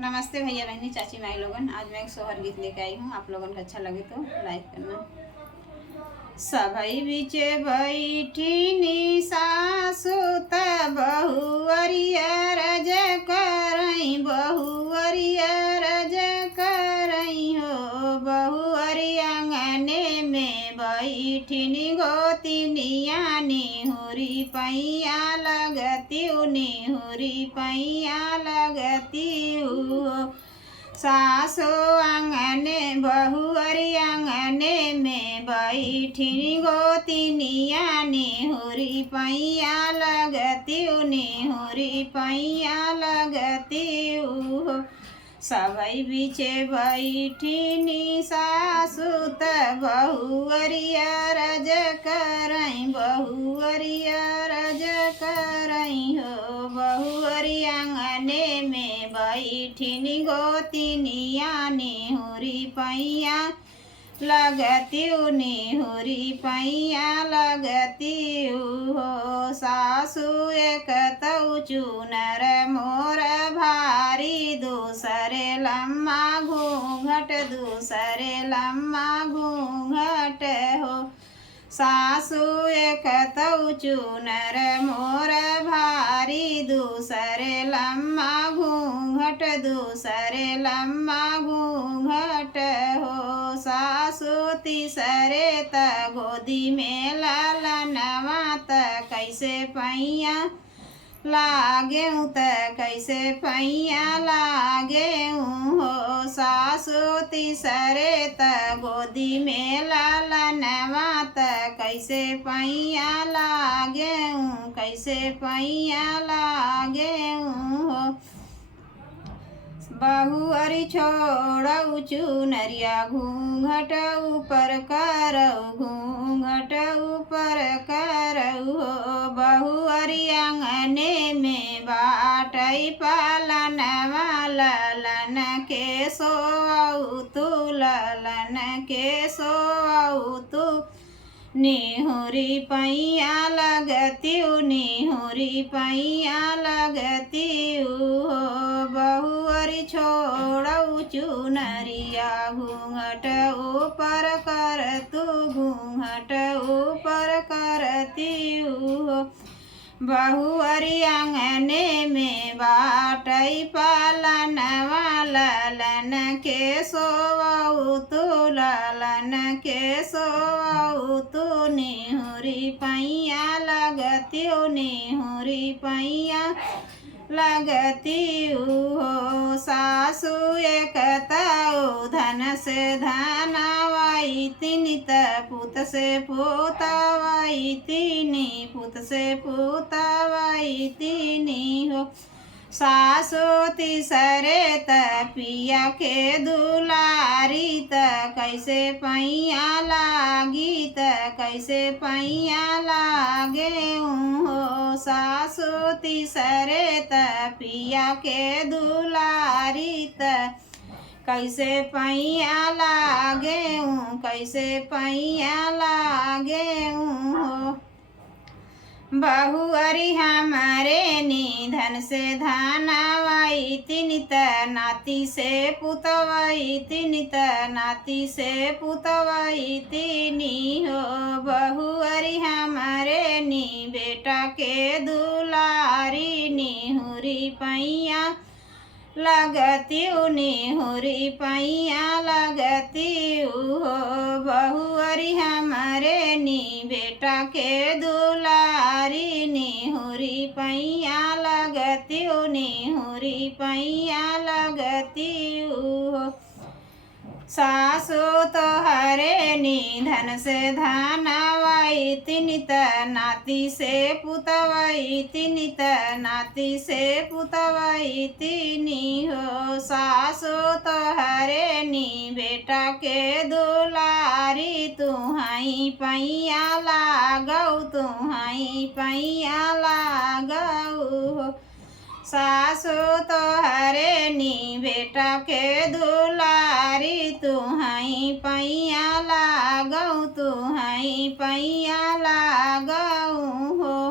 नमस्ते भैया बहनी चाची माई लोगन। आज मैं एक सोहर गीत लेके आई हूँ। आप लोगन को अच्छा लगे तो लाइक करना। सभई बिचे बैठिनी सासु त बहुअरिया रज करई बहुअरिया रज करई हो बहुअरि आंगने में बैठिनी गोतिनिया निहुरी पैया लगती निहुरी पैया लगती हो सासु आंगने बहुअरि आंगने में बैठिनी गोतिनिया निहुरी पैया लगती निहुरी पैया लगती हो सभई बिचे बैठिनी सासु त बहुअरिया रज करई बहुअरिया रज करई हो बहुअरि आंगने में बैठिनी गोतिनिया निहुरी पैया लगती निहुरी पैया लगती हो सासु एक तौ चुनर मोर भारी दूसरे लम्मा घूंघट दूसरे लम्मा घूंघट हो सासु एक तौ चुनर मोर भारी दूसरे लम्मा घूंघट दूसरे लम्मा घूंघट हो सासु तीसरे त गोदी में लालनवा त कैसे पैया लागेऊ त कैसे पैया लागेऊ हो सासु तीसरे त गोदी में लालनवा त कैसे पैया लागेऊ कैसे पैया लागेऊ हो बहुअरि छोड़ऊ चुनरिया घूंघट ऊपर करऊ घूंघट ऊपर करऊ हो बहुअरि आंगने में बाटई पालनवा ललन के सोऊ तू ललन के सोऊ तू निहुरी पैया लगती निहुरी पैया लगती हो बहुअरि छोड़ऊ चुनरिया घूंघट ऊपर कर तू घूंघट ऊपर करती हो बहुअरि आंगने में बाटई पालनवा ललन के सोऊ तू ललन के सोऊ तू निहुरी पैया लगती निहुरी पैया लगती हो सासु एक तौ धन से धनवाई तिनि त पुत से पुतवाई तिनि पुत से पुतवाई तिनि हो सासु तीसरे त पिया के दुलारी त कैसे पैया लागी त कैसे पैया लागेऊ हो सासु तीसरे त पिया के दुलारी त कैसे पैया लागेऊ कैसे पैया लागेऊ हो बहुअरि हमारे निधन से धनवाई तिनि त नाती से पुतवाई तिनि त नाती से पुतवाई तिनि हो बहुअरि हमारे नी बेटा के दुलारी निहुरी पैया लगती निहुरी पैया लगती हो बहुअरि हमारे नी बेटा के दुलारी निहुरी पैया लगती निहुरी पैया लगती हो सासु तोहरे निधन से धनवाई तिनि त नाती से पुतवाई तिनि त नाती से पुतवाई तिनि हो सासु तोहरे नी बेटा के दुलारी तुहाई पैया लागऊ तुहाई पैया लागऊ सासु तोहरे नी बेटा के दुलारी तुहाई पैया लागऊ तुहाई पैया लागऊ हो।